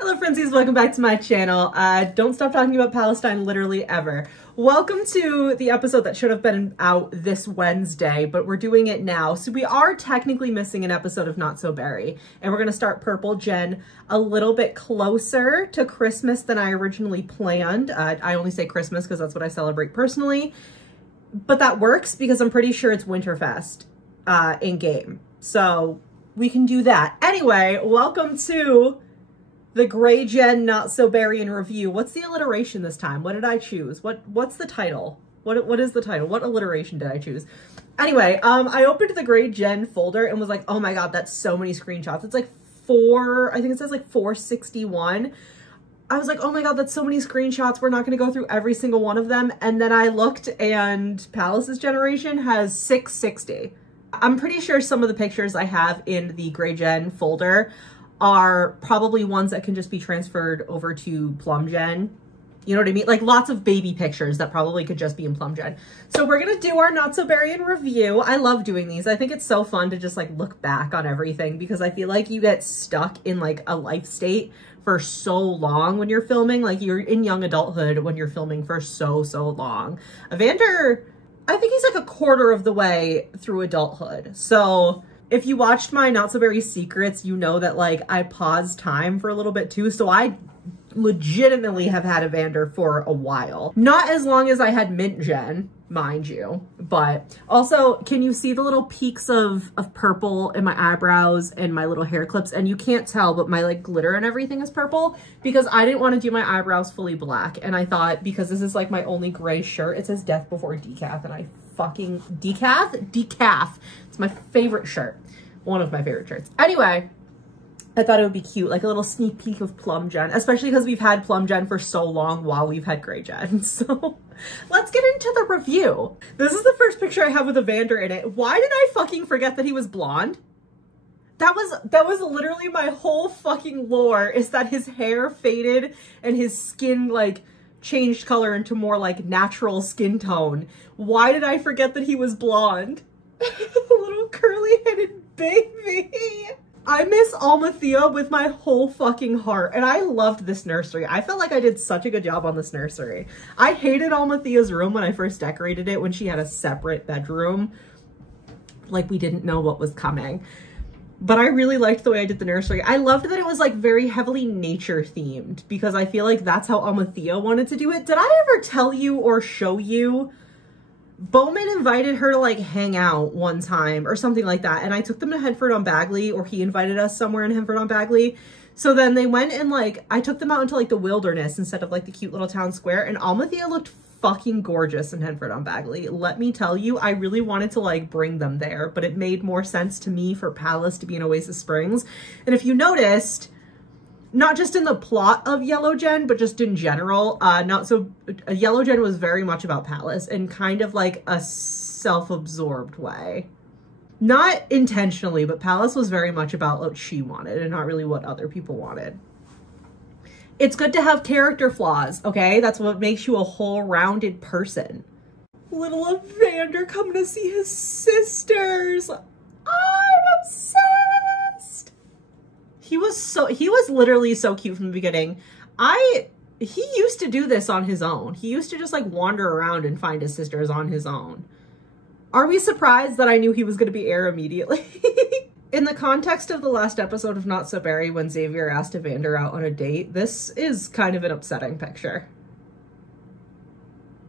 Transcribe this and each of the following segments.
Hello Friendzies, welcome back to my channel. Don't stop talking about Palestine literally ever. Welcome to the episode that should have been out this Wednesday, but we're doing it now. So we are technically missing an episode of Not So Berry, and we're gonna start Purple Gen a little bit closer to Christmas than I originally planned. I only say Christmas because that's what I celebrate personally, but that works because I'm pretty sure it's Winterfest in game. So we can do that. Anyway, welcome to the Gray Gen Not So Berry in review. What's the alliteration this time? What did I choose? What's the title? What is the title? What alliteration did I choose? Anyway, I opened the Gray Gen folder and was like, oh my god, that's so many screenshots. It's like I think it says like 461. I was like, oh my god, that's so many screenshots. We're not gonna go through every single one of them. And then I looked and Palace's generation has 660. I'm pretty sure some of the pictures I have in the Gray Gen folder are probably ones that can just be transferred over to Plum Gen. You know what I mean? Like lots of baby pictures that probably could just be in Plum Gen. So we're gonna do our Not So Berry in review. I love doing these. I think it's so fun to just like look back on everything because I feel like you get stuck in like a life state for so long when you're filming. Like you're in young adulthood when you're filming for so long. Evander, I think he's like a quarter of the way through adulthood. So if you watched my Not So Berry Secrets, you know that like I paused time for a little bit too. So I legitimately have had Evander for a while. Not as long as I had Mint Gen, mind you. But also, can you see the little peaks of purple in my eyebrows and my little hair clips? And you can't tell, but my like glitter and everything is purple because I didn't want to do my eyebrows fully black. And I thought because this is like my only gray shirt, it says Death Before Decaf, and I fucking decaf. It's my favorite shirt. One of my favorite shirts. Anyway, I thought it would be cute, like a little sneak peek of Plum Gen, especially because we've had Plum Gen for so long while we've had Gray Gen. So let's get into the review. This is the first picture I have with Evander in it. Why did I fucking forget that he was blonde? That was literally my whole fucking lore, is that his hair faded and his skin like changed color into more like natural skin tone. Why did I forget that he was blonde? A little curly-headed baby. I miss Almathea with my whole fucking heart, and I loved this nursery. I felt like I did such a good job on this nursery. I hated Almathea's room when I first decorated it, when she had a separate bedroom. Like we didn't know what was coming. But I really liked the way I did the nursery. I loved that it was like very heavily nature themed because I feel like that's how Almathea wanted to do it. Did I ever tell you or show you? Bowman invited her to like hang out one time or something like that. And I took them to Henford on Bagley, or he invited us somewhere in Henford on Bagley. So then they went and like, I took them out into like the wilderness instead of like the cute little town square. And Almathea looked fucking gorgeous in Henford on Bagley. Let me tell you, I really wanted to like bring them there, but it made more sense to me for Palace to be in Oasis Springs. And if you noticed, not just in the plot of Yellow Gen, but just in general, Yellow Gen was very much about Palace in kind of like a self-absorbed way. Not intentionally, but Palace was very much about what she wanted and not really what other people wanted. It's good to have character flaws, okay? That's what makes you a whole rounded person. Little Evander coming to see his sisters. I'm obsessed. He was literally so cute from the beginning. He used to do this on his own. He used to just like wander around and find his sisters on his own. Are we surprised that I knew he was going to be heir immediately? In the context of the last episode of Not So Berry, when Xavier asked Evander out on a date, this is kind of an upsetting picture.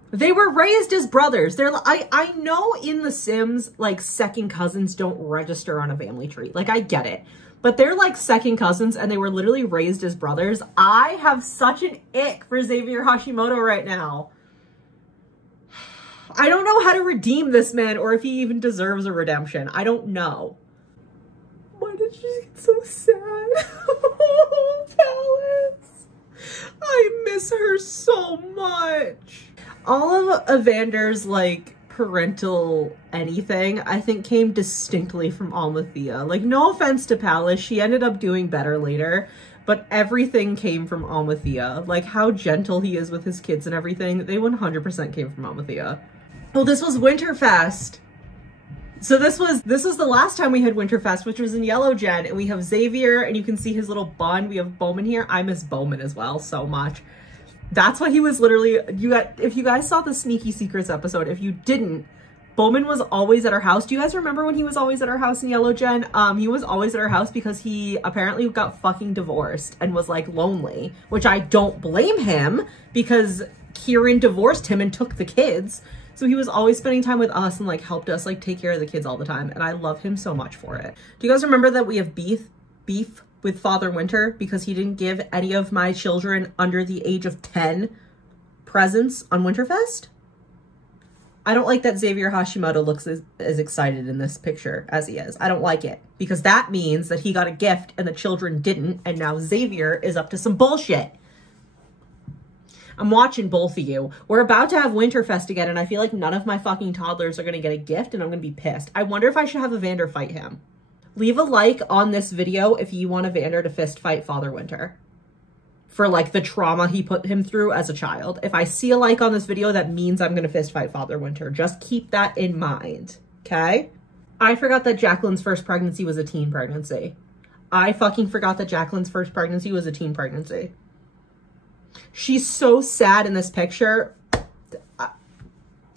They were raised as brothers. I know in The Sims, like second cousins don't register on a family tree. Like I get it. But they're like second cousins and they were literally raised as brothers. I have such an ick for Xavier Hashimoto right now. I don't know how to redeem this man or if he even deserves a redemption. I don't know. Why did she get so sad? Oh, Palace. I miss her so much. All of Evander's like parental anything, I think, came distinctly from Almathea. Like, no offense to Palace, she ended up doing better later, but everything came from Almathea. Like, how gentle he is with his kids and everything, they 100% came from Almathea. Well, this was Winterfest. So this was the last time we had Winterfest, which was in Yellow Gen, and we have Xavier, and you can see his little bun. We have Bowman here. I miss Bowman as well so much. That's why he was literally, if you guys saw the Sneaky Secrets episode, if you didn't, Bowman was always at our house. Do you guys remember when he was always at our house in Yellow Gen? He was always at our house because he apparently got fucking divorced and was like lonely, which I don't blame him because Kieran divorced him and took the kids. So he was always spending time with us and like helped us like take care of the kids all the time. And I love him so much for it. Do you guys remember that we have beef with Father Winter because he didn't give any of my children under the age of 10 presents on Winterfest? I don't like that Xavier Hashimoto looks as excited in this picture as he is. I don't like it because that means that he got a gift and the children didn't, and now Xavier is up to some bullshit. I'm watching both of you. We're about to have Winterfest again, and I feel like none of my fucking toddlers are going to get a gift, and I'm going to be pissed. I wonder if I should have Evander fight him. Leave a like on this video if you want Evander to fist fight Father Winter for like the trauma he put him through as a child. If I see a like on this video, that means I'm going to fist fight Father Winter. Just keep that in mind, okay? I forgot that Jacqueline's first pregnancy was a teen pregnancy. I fucking forgot that Jacqueline's first pregnancy was a teen pregnancy. She's so sad in this picture.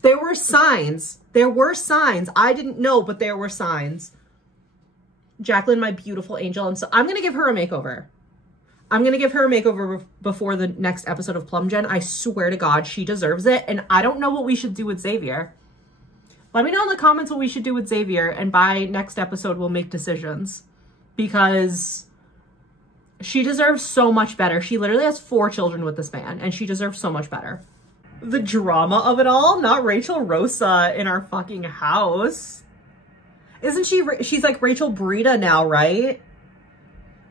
There were signs. There were signs. I didn't know, but there were signs. Jacqueline, my beautiful angel. I'm going to give her a makeover. I'm going to give her a makeover before the next episode of Plum Gen. I swear to God, she deserves it. And I don't know what we should do with Xavier. Let me know in the comments what we should do with Xavier. And by next episode, we'll make decisions. Because she deserves so much better. She literally has 4 children with this man. And she deserves so much better. The drama of it all. Not Rachel Rosa in our fucking house. Isn't she? She's like Rachel Brita now, right?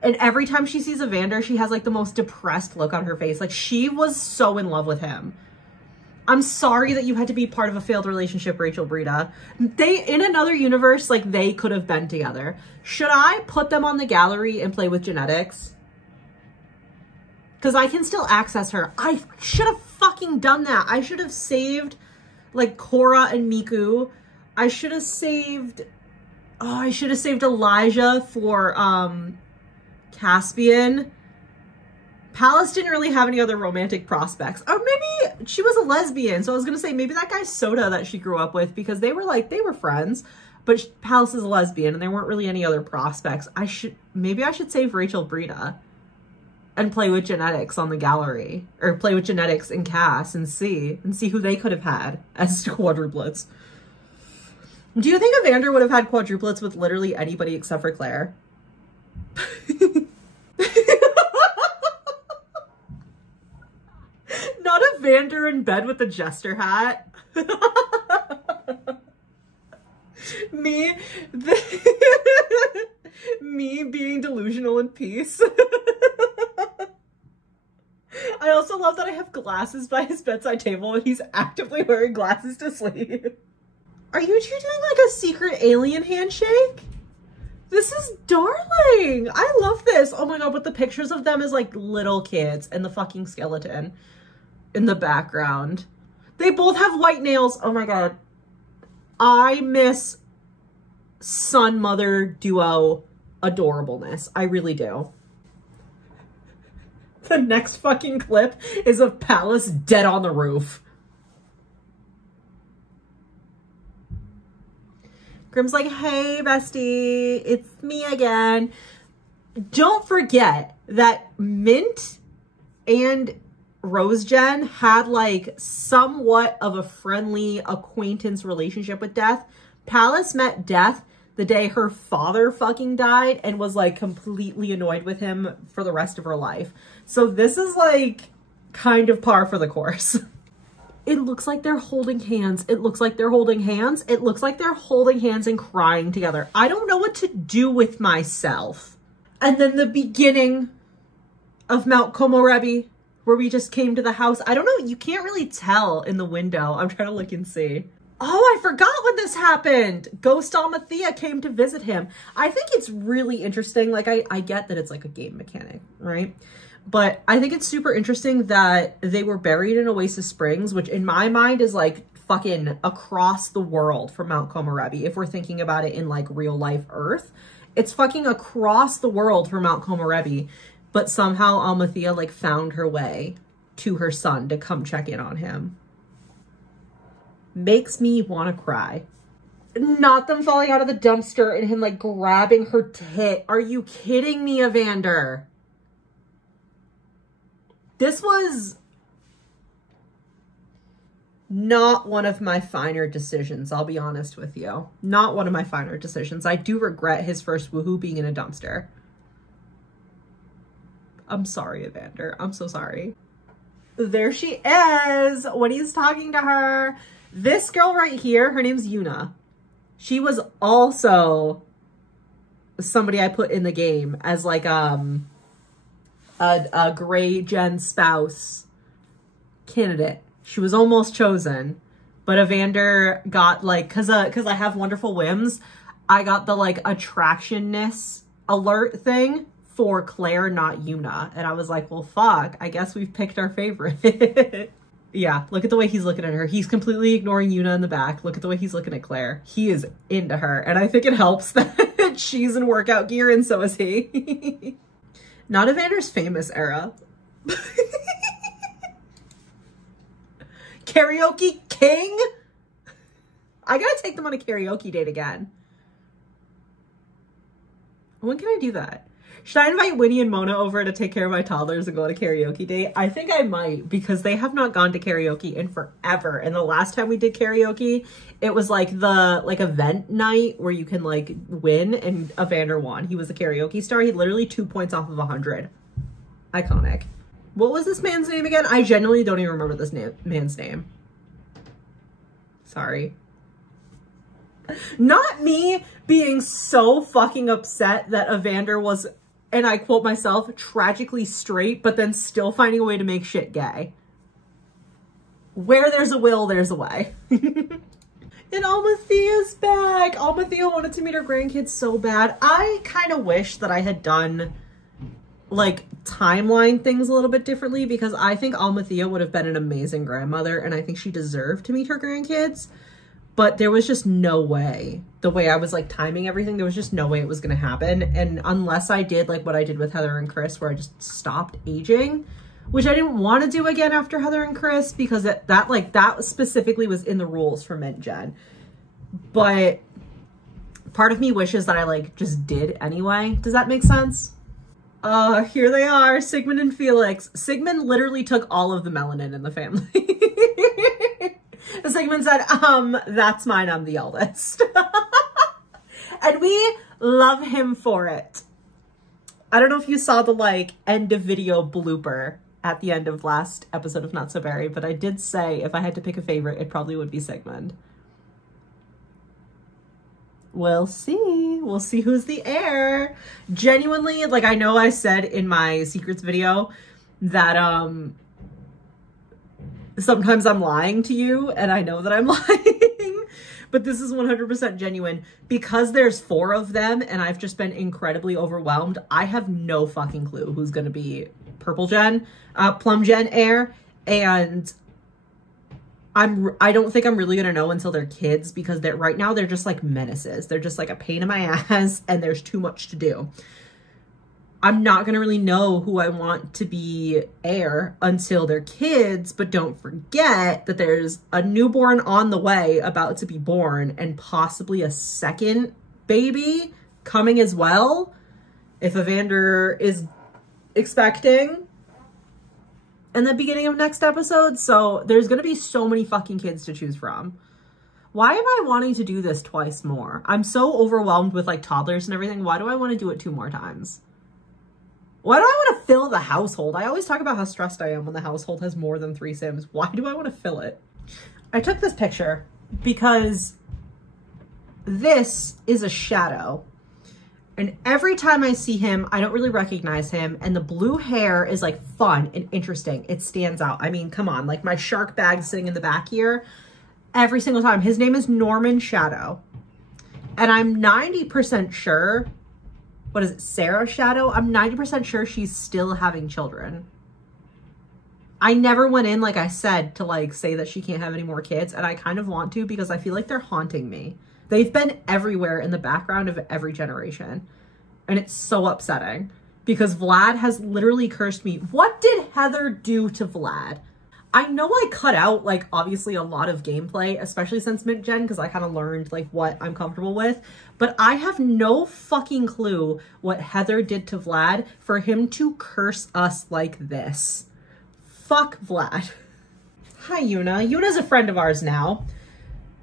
And every time she sees Evander, she has like the most depressed look on her face. Like she was so in love with him. I'm sorry that you had to be part of a failed relationship, Rachel Brita. In another universe, like they could have been together. Should I put them on the gallery and play with genetics? Because I can still access her. I should have fucking done that. I should have saved like Cora and Miku. I should have saved... Oh, I should have saved Elijah for Caspian. Palace didn't really have any other romantic prospects. Or maybe she was a lesbian. So I was going to say maybe that guy Soda that she grew up with, because they were friends. But Palace is a lesbian and there weren't really any other prospects. Maybe I should save Rachel Brita and play with genetics on the gallery, or play with genetics and Cass and see who they could have had as quadruplets. Do you think Evander would have had quadruplets with literally anybody except for Claire? Not Evander in bed with the jester hat. Me being delusional in peace. I also love that I have glasses by his bedside table and he's actively wearing glasses to sleep. Are you two doing like a secret alien handshake? This is darling. I love this. Oh my God, but the pictures of them as like little kids and the fucking skeleton in the background. They both have white nails. Oh my God. I miss son-mother duo adorableness. I really do. The next fucking clip is of Palace dead on the roof. Grim's like, hey, bestie, it's me again. Don't forget that Mint and Rosegen had like somewhat of a friendly acquaintance relationship with Death. Palace met Death the day her father fucking died and was like completely annoyed with him for the rest of her life. So this is like kind of par for the course. It looks like they're holding hands. It looks like they're holding hands. It looks like they're holding hands and crying together. I don't know what to do with myself. And then the beginning of Mount Komorebi, where we just came to the house. I don't know. You can't really tell in the window. I'm trying to look and see. Oh, I forgot when this happened. Ghost Almathea came to visit him. I think it's really interesting. Like, I get that it's like a game mechanic, right? But I think it's super interesting that they were buried in Oasis Springs, which in my mind is like fucking across the world from Mount Komorebi. If we're thinking about it in like real life Earth, it's fucking across the world from Mount Komorebi. But somehow Almathea like found her way to her son to come check in on him. Makes me want to cry. Not them falling out of the dumpster and him like grabbing her tit. Are you kidding me, Evander? This was not one of my finer decisions, I'll be honest with you. Not one of my finer decisions. I do regret his first woohoo being in a dumpster. I'm sorry, Evander. I'm so sorry. There she is when he's talking to her. This girl right here, her name's Yuna. She was also somebody I put in the game as like a Grey Gen spouse candidate. She was almost chosen, but Evander got like, cause I have wonderful whims, I got the like attractionness alert thing for Claire, not Yuna. And I was like, well, fuck, I guess we've picked our favorite. Yeah, look at the way he's looking at her. He's completely ignoring Yuna in the back. Look at the way he's looking at Claire. He is into her. And I think it helps that she's in workout gear and so is he. Not Evander's famous era. Karaoke king? I gotta take them on a karaoke date again. When can I do that? Should I invite Winnie and Mona over to take care of my toddlers and go on a karaoke date? I think I might, because they have not gone to karaoke in forever. And the last time we did karaoke, it was like the event night where you can like win, and Evander won. He was a karaoke star. He literally 2 points off of 100. Iconic. What was this man's name again? I genuinely don't even remember this man's name. Sorry. Not me being so fucking upset that Evander was, and I quote myself, tragically straight, but then still finding a way to make shit gay. Where there's a will, there's a way. And Almathea's back. Almathea wanted to meet her grandkids so bad. I kind of wish that I had done like timeline things a little bit differently, because I think Almathea would have been an amazing grandmother and I think she deserved to meet her grandkids. But there was just no way. The way I was like timing everything, there was just no way it was going to happen. And unless I did like what I did with Heather and Chris, where I just stopped aging, which I didn't want to do again after Heather and Chris, because that specifically was in the rules for Mint Gen. But part of me wishes that I like just did anyway. Does that make sense? Here they are, Sigmund and Felix. Sigmund literally took all of the melanin in the family. Sigmund said, that's mine, I'm the eldest. And we love him for it. I don't know if you saw the like end of video blooper at the end of last episode of Not So Berry, but I did say if I had to pick a favorite, it probably would be Sigmund. We'll see. We'll see who's the heir. Genuinely, like I know I said in my secrets video that sometimes I'm lying to you, and I know that I'm lying, but this is 100% genuine. Because there's 4 of them and I've just been incredibly overwhelmed, I have no fucking clue who's going to be Plum Gen heir, and I don't think I'm really going to know until they're kids, because right now they're just like menaces. They're just like a pain in my ass and there's too much to do. I'm not going to really know who I want to be heir until they're kids, but don't forget that there's a newborn on the way about to be born and possibly a second baby coming as well, if Evander is expecting in the beginning of next episode. So there's going to be so many fucking kids to choose from. Why am I wanting to do this twice more? I'm so overwhelmed with like toddlers and everything. Why do I want to do it 2 more times? Why do I want to fill the household? I always talk about how stressed I am when the household has more than 3 Sims. Why do I want to fill it? I took this picture because this is a shadow. And every time I see him, I don't really recognize him. And the blue hair is like fun and interesting. It stands out. I mean, come on, like my shark bag sitting in the back here. Every single time. His name is Norman Shadow. And I'm 90% sure, what is it, Sarah Shadow? I'm 90% sure she's still having children. I never went in, like I said, to like say that she can't have any more kids. And I kind of want to because I feel like they're haunting me. They've been everywhere in the background of every generation. And it's so upsetting because Vlad has literally cursed me. What did Heather do to Vlad? I know I cut out like obviously a lot of gameplay, especially since mid-gen, because I kind of learned like what I'm comfortable with, but I have no fucking clue what Heather did to Vlad for him to curse us like this. Fuck Vlad. Hi, Yuna. Yuna's a friend of ours now,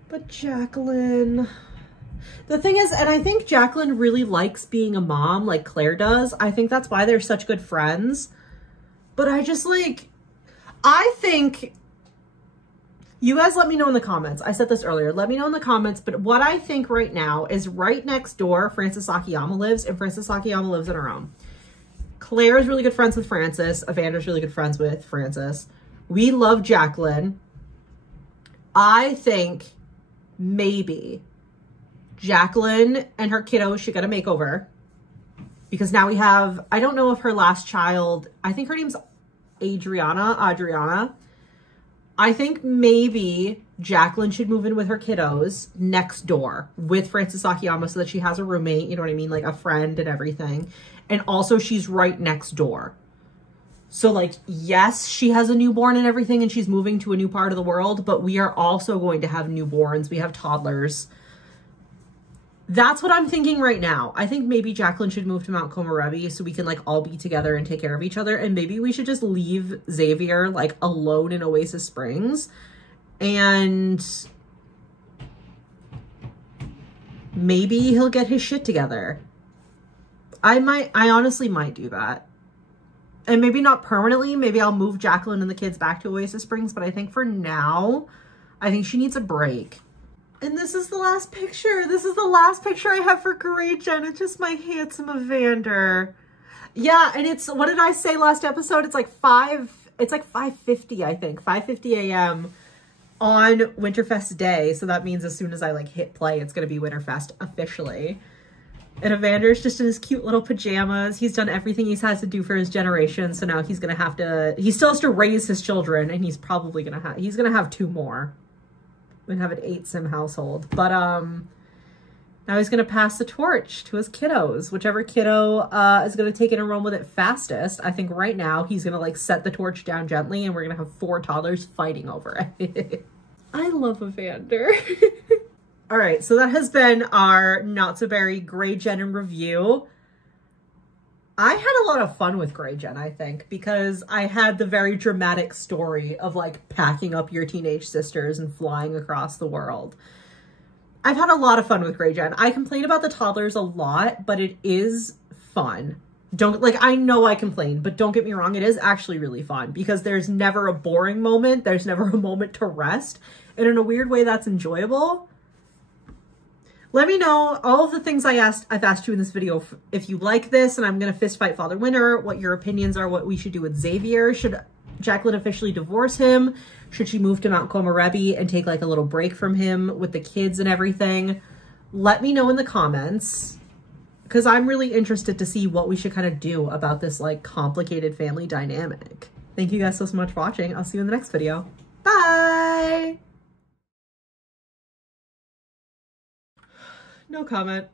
but Jacqueline... The thing is, and I think Jacqueline really likes being a mom like Claire does. I think that's why they're such good friends, but I just like... I think, you guys let me know in the comments. I said this earlier. Let me know in the comments. But what I think right now is right next door, Frances Akiyama lives, and Frances Akiyama lives on her own. Claire is really good friends with Frances. Evander's really good friends with Frances. We love Jacqueline. I think maybe Jacqueline and her kiddos should get a makeover. Because now we have, I don't know if her last child, I think her name's Adriana. I think maybe Jacqueline should move in with her kiddos next door with Frances Akiyama so that she has a roommate, you know what I mean? Like a friend and everything. And also she's right next door. So like, yes, she has a newborn and everything and she's moving to a new part of the world, but we are also going to have newborns. We have toddlers. That's what I'm thinking right now. I think maybe Jacqueline should move to Mount Komorebi so we can like all be together and take care of each other. And maybe we should just leave Xavier like alone in Oasis Springs. And maybe he'll get his shit together. I honestly might do that. And maybe not permanently. Maybe I'll move Jacqueline and the kids back to Oasis Springs. But I think for now, I think she needs a break. And this is the last picture. This is the last picture I have for Great Jen. It's just my handsome Evander. Yeah, and it's, what did I say last episode? It's like 5:50, I think. 5:50 a.m. on Winterfest Day. So that means as soon as I like hit play, it's going to be Winterfest officially. And Evander's just in his cute little pajamas. He's done everything he has to do for his generation. So now he's going to have to, he still has to raise his children and he's probably going to have, he's going to have 2 more. And have an 8-sim household. But now he's gonna pass the torch to his kiddos. Whichever kiddo is gonna take it and run with it fastest. I think right now he's gonna like set the torch down gently and we're gonna have 4 toddlers fighting over it. I love Evander. All right, so that has been our Not So Berry Grey Gen in review. I had a lot of fun with Grey Gen, I think, because I had the very dramatic story of like packing up your teenage sisters and flying across the world. I've had a lot of fun with Grey Gen. I complain about the toddlers a lot, but it is fun. I know I complain, but don't get me wrong, it is actually really fun because there's never a boring moment. There's never a moment to rest. And in a weird way, that's enjoyable. Let me know all of the things I've asked you in this video. If you like this, and I'm going to fist fight Father Winter, what your opinions are, what we should do with Xavier. Should Jacqueline officially divorce him? Should she move to Mount Komorebi and take like a little break from him with the kids and everything? Let me know in the comments because I'm really interested to see what we should kind of do about this like complicated family dynamic. Thank you guys so much for watching. I'll see you in the next video. Bye! No comment.